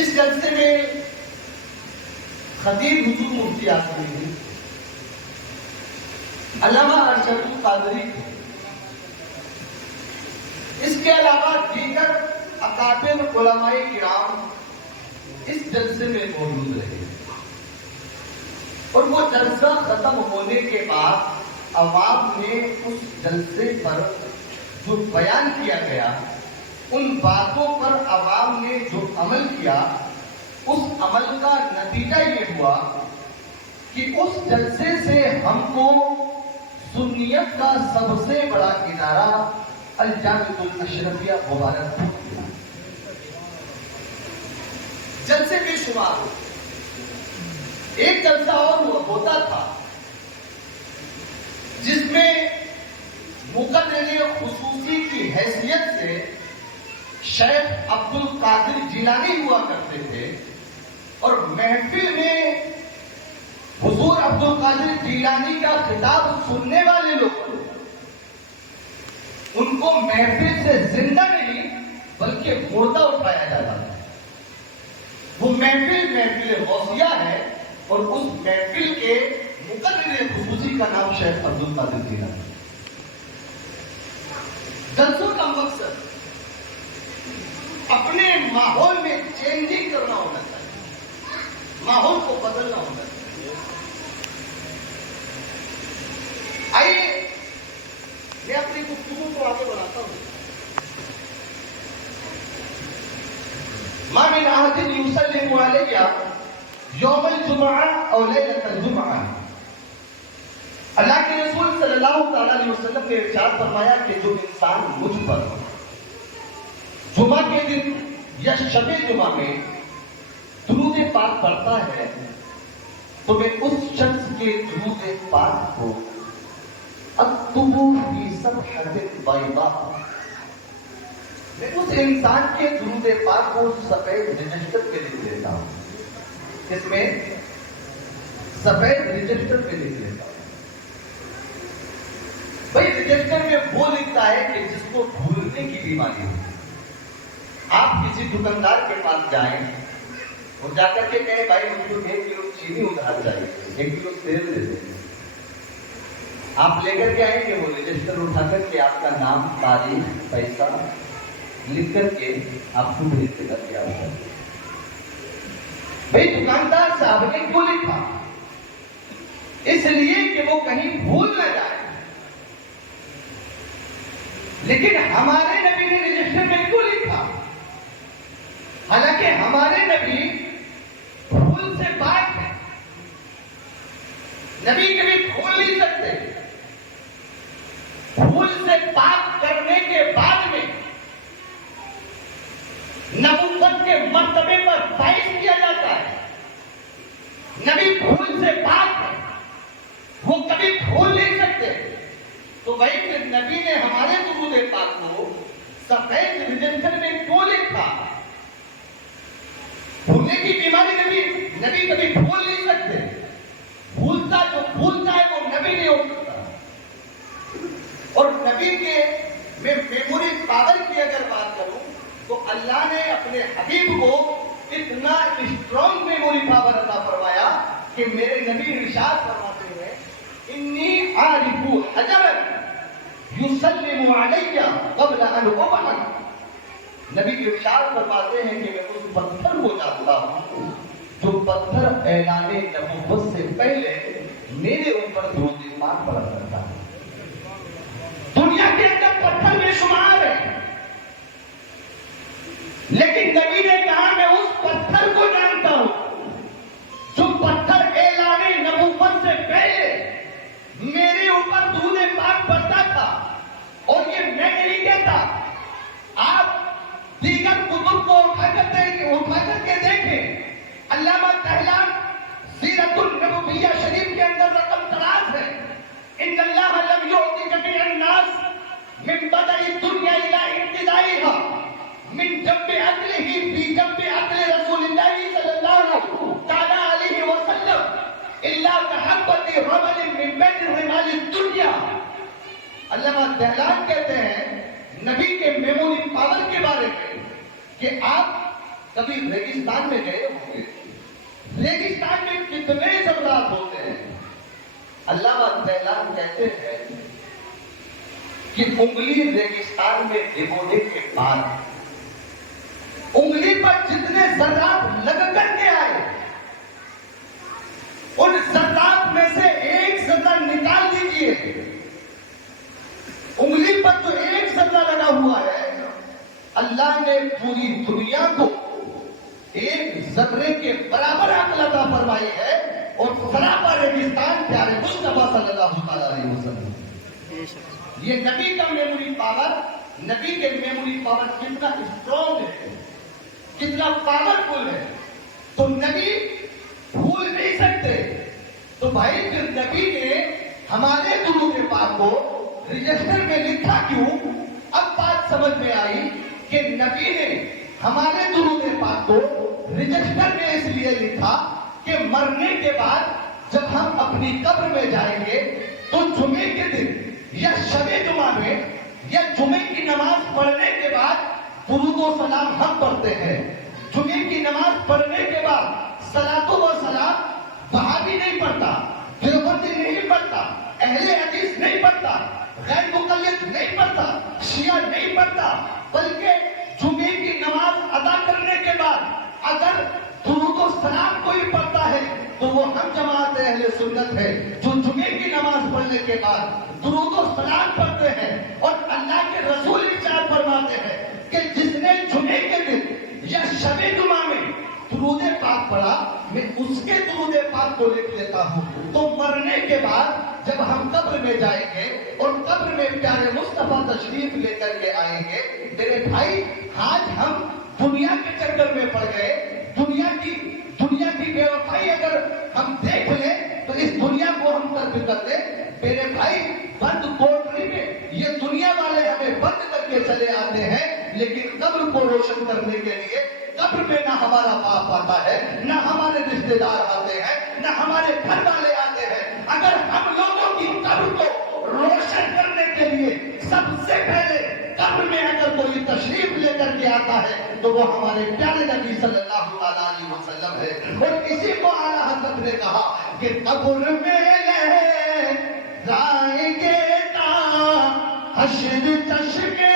جس جلسے میں خطیب حضور مفتی اعظمی علامہ ارشد القادری تھے، اس کے علاوہ دیگر اکابر علماء کرام اس جلسے میں موجود رہے، اور وہ جلسہ ختم ہونے کے بعد عوام نے اس جلسے پر جو بیان کیا گیا، ان باتوں پر عوام نے جو عمل کیا، اس عمل کا نتیجہ یہ ہوا کہ اس جلسے سے ہم کو سنیت کا سب سے بڑا ادارہ الجامعۃ الاشرفیہ مبارک جلسے بے شمار ہو۔ ایک جلسہ اور ہوتا تھا جس میں مقرر خصوصی کی حیثیت سے شیخ عبد القادر جیلانی ہوا کرتے تھے، اور محفل میں حضور عبد القادر جیلانی کا خطاب سننے والے لوگ ان کو محفل سے زندہ نہیں بلکہ مردہ اٹھایا جاتا تھا۔ وہ محفل غوثیہ ہے، اور اس محفل کے مقرر خصوصی کا نام شیخ عبد القادر جیلانی۔ جلسوں کا مقصد اپنے ماحول میں چینجنگ کرنا ہونا چاہیے، ماحول کو بدلنا ہونا چاہیے۔ آئیے میں اپنی گفتگو کو آگے بڑھاتا ہوں۔ ما من احد یسلم علی یوم الجمعہ او لیلۃ الجمعہ، اللہ کے رسول صلی اللہ تعالی علیہ وسلم نے ارشاد فرمایا کہ جو انسان مجھ پر جمعہ کے دن یا شب جمعہ میں درود پاک پڑھتا ہے تو میں اس شخص کے درود پاک کو اکتبو فی صفحۃ بیضاء، میں اس انسان کے درود پاک کو سفید رجسٹر پہ لکھ لیتا ہوں۔ اس میں سفید رجسٹر پہ لکھ لیتا ہوں۔ بھائی رجسٹر میں وہ لکھتا ہے کہ جس کو بھولنے کی بیماری ہو۔ آپ کسی دکاندار کے پاس جائیں اور جا کر کے کہیں بھائی مجھ کو 1 کلو چینی ادھار چاہیے، 1 کلو تیل دے دیں، آپ لے کر کے آئیں گے، وہ رجسٹر اٹھا کر کے آپ کا نام، تاریخ، پیسہ لکھ کر کے آپ کو بھیج دے گا کیا ہوگا۔ بھائی دکاندار صاحب نے کیوں لکھا؟ اس لیے کہ وہ کہیں بھول نہ جائے۔ لیکن ہمارے نبی نے رجسٹر میں کیوں لکھا؟ حالانکہ ہمارے نبی بھول سے پاک ہے، نبی کبھی بھول نہیں سکتے۔ بھول سے پاک کرنے کے بعد میں نبوت کے مرتبے پر فائز کیا جاتا ہے۔ نبی بھول سے پاک ہے، وہ کبھی بھول نہیں سکتے۔ تو بھائی پھر نبی نے ہمارے درود پاک کو سفید رجسٹر میں کیوں لکھا؟ بھولنے کی بیماری نبی کبھی بھول نہیں سکتے۔ جو بھولتا ہے وہ نبی نہیں ہو سکتا۔ اور نبی کے میں میموری پاور کی اگر بات کروں تو اللہ نے اپنے حبیب کو اتنا اسٹرانگ میموری پاور عطا فرمایا کہ میرے نبی ارشاد فرماتے ہیں انی عارف حجرا یسلم علی قبل ان ابعث، نبی ارشاد فرماتے ہیں کہ میں اس پتھر کو جانتا ہوں جو پتھر اعلان نبوت سے پہلے میرے اوپر درود پاک پڑھا کرتا ہے۔ دنیا کے اندر پتھر بے شمار ہے، لیکن نبی نے کہا میں اس پتھر کو جانتا ہوں جو پتھر اعلان نبوت سے پہلے میرے اوپر درود پاک پڑھتا تھا، اور یہ میں نہیں کہتا۔ آپ دیگر کتب کو اٹھا کر کے دیکھیں، علامہ تہلان سیرت النبویہ شریف کے اندر رقم 3 ہے، ان اللہ لم یعطی جميع الناس من بدء الدنیا الى انتہائها من جنب عقلہ فی جنب عقل رسول اللہ صلی اللہ تعالی علیہ وسلم الا كحبۃ رمل من بین رمال الدنیا۔ علامہ تہلان کہتے ہیں نبی کے میموری پاور کے بارے میں کہ آپ کبھی ریگستان میں گئے ہوں گے. ریگستان میں کتنے جنگلات ہوتے ہیں. علامہ سیلان کہتے ہیں کہ انگلی ریگستان میں ڈبونے کے بعد انگلی پر جتنے ذرات لگ کر کے آئے ان ذرات میں سے ایک ذرہ نکال دیجیے. انگلی پر تو ایک ذرہ لگا ہوا ہے, اللہ نے پوری دنیا کو ایک ذرے کے برابر عقل عطا فرمائی ہے, اور سراپا ریگستان پیارے مصطفیٰ صلی اللہ علیہ وسلم. یہ نبی کا میموری پاور, نبی کے میموری پاور کتنا اسٹرانگ ہے, کتنا پاورفل ہے, تو نبی بھول نہیں سکتے. تو بھائی پھر نبی نے ہمارے درود پاک کو رجسٹر میں لکھا کیوں؟ اب بات سمجھ میں آئی کہ نبی نے ہمارے درود پاک کو رجسٹر میں اس لیے لکھا کہ مرنے کے بعد جب ہم اپنی قبر میں جائیں گے تو جمعے کے دن یا شب جمعہ میں یا جمعے کی نماز پڑھنے کے بعد درود و سلام ہم پڑھتے ہیں. جمعے کی نماز پڑھنے کے بعد صلاۃ و سلام وہابی نہیں پڑھتا, دیوبندی نہیں پڑھتا, اہل حدیث نہیں پڑھتا, غیر مقلد نہیں پڑھتا, شیعہ نہیں پڑھتا, بلکہ جمعے کی نماز ادا کرنے کے بعد اگر درود و سلام کوئی پڑھتا ہے تو وہ ہم جماعت اہل سنت ہے, جو جمعے کی نماز پڑھنے کے بعد درود و سلام پڑھتے ہیں. اور اللہ کے رسول ارشاد فرماتے ہیں کہ جس نے جمعے کے دن یا شب جمعہ میں درود پاک پڑھا, میں اس کے درود پاک کو لکھ لیتا ہوں. تو مرنے کے بعد جب ہم قبر میں جائیں گے اور قبر میں پیارے مصطفیٰ تشریف لے کر کے آئیں گے, میرے بھائی آج ہم دنیا کے چکر میں پڑ گئے. دنیا کی بے وفائی اگر ہم دیکھ لیں تو اس دنیا کو ہم ترک کر دیں. میرے بھائی بند کوٹری میں یہ دنیا والے ہمیں بند کر کے چلے آتے ہیں, لیکن قبر کو روشن کرنے کے لیے قبر میں نہ ہمارا باپ آتا ہے, نہ ہمارے رشتے دار آتے ہیں, نہ ہمارے گھر والے آتے ہیں. اگر ہم لوگوں کی قبر کو روشن کرنے کے لیے سب سے پہلے قبر میں اگر کوئی تشریف لے کر کے آتا ہے تو وہ ہمارے پیارے نبی صلی اللہ علیہ وسلم ہے. اور اسی کو اعلیٰ حضرت نے کہا کہ قبر میں لے جائیں گے تا حشر چشمے